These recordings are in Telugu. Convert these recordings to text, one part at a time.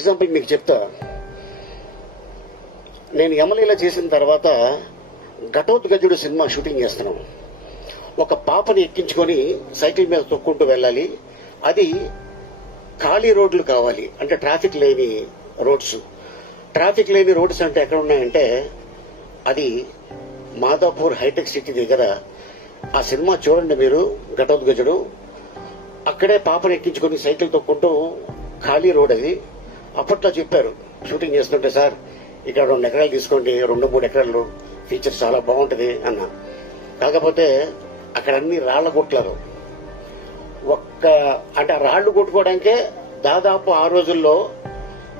ఎగ్జాంపుల్ మీకు చెప్తా. నేను యమలీల చేసిన తర్వాత ఘటోత్కచుడు సినిమా షూటింగ్ చేస్తున్నాం. ఒక పాపని ఎక్కించుకొని సైకిల్ మీద తొక్కుంటూ వెళ్ళాలి. అది ఖాళీ రోడ్లు కావాలి, అంటే ట్రాఫిక్ లేని రోడ్స్. ట్రాఫిక్ లేని రోడ్స్ అంటే ఎక్కడ ఉన్నాయంటే అది మాదాపూర్ హైటెక్ సిటీ దగ్గర. ఆ సినిమా చూడండి మీరు, ఘటోత్కచుడు. అక్కడే పాపను ఎక్కించుకొని సైకిల్ తొక్కుంటూ ఖాళీ రోడ్ అది. అప్పట్లో చెప్పారు షూటింగ్ చేస్తుంటే, సార్ ఇక్కడ 2 ఎకరాలు తీసుకోండి, 2-3 ఎకరాలు, ఫీచర్స్ చాలా బాగుంటది అన్న. కాకపోతే అక్కడ అన్ని రాళ్ల గుట్లరు. అంటే ఆ రాళ్లు కొట్టుకోవడానికే దాదాపు ఆ రోజుల్లో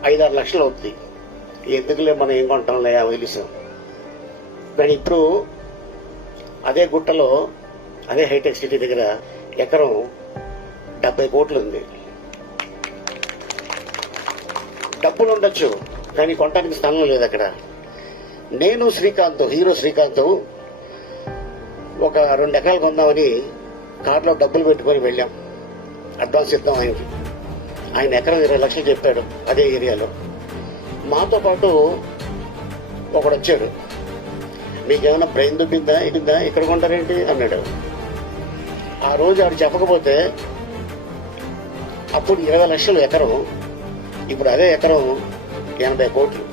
5-6 లక్షలు అవుతుంది. ఎందుకులే మనం ఏం కొంటాంలే ఆ వయసు. కానీ ఇప్పుడు అదే గుట్టలో, అదే హైటెక్ సిటీ దగ్గర ఎకరం 70 కోట్లు ఉంది. డబ్బులు ఉండొచ్చు, కానీ కొనడానికి స్థలం లేదు అక్కడ. నేను శ్రీకాంత్, హీరో శ్రీకాంత్, ఒక 2 ఎకరాలు కొందామని కార్లో డబ్బులు పెట్టుకొని వెళ్ళాం. అడ్వాన్స్ ఇద్దాం ఆయనకి. ఆయన ఎకరం 20 లక్షలు చెప్పాడు అదే ఏరియాలో. మాతో పాటు ఒకడు వచ్చాడు. మీకేమైనా బ్రెయిన్ దుబ్బిందా, ఇదిందా, ఇక్కడ కొంటారేంటి అన్నాడు. ఆ రోజు ఆడు చెప్పకపోతే అప్పుడు 20 లక్షలు ఎకరం, ఇప్పుడు అదే ఎకరం 80 కోట్లు.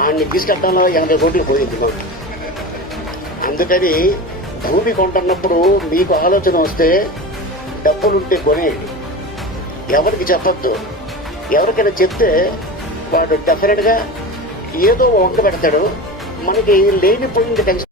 ఆయన్ని తీసుకెళ్తాలో 80 కోట్లు పోయింది మాకు. అందుకని భూమి కొంటున్నప్పుడు మీకు ఆలోచన వస్తే డబ్బులుంటే కొనేయండి. ఎవరికి చెప్పొద్దు. ఎవరికైనా చెప్తే వాడు డెఫినెట్ గా ఏదో వంక పెడతాడు. మనకి లేనిపోయింది టెన్షన్.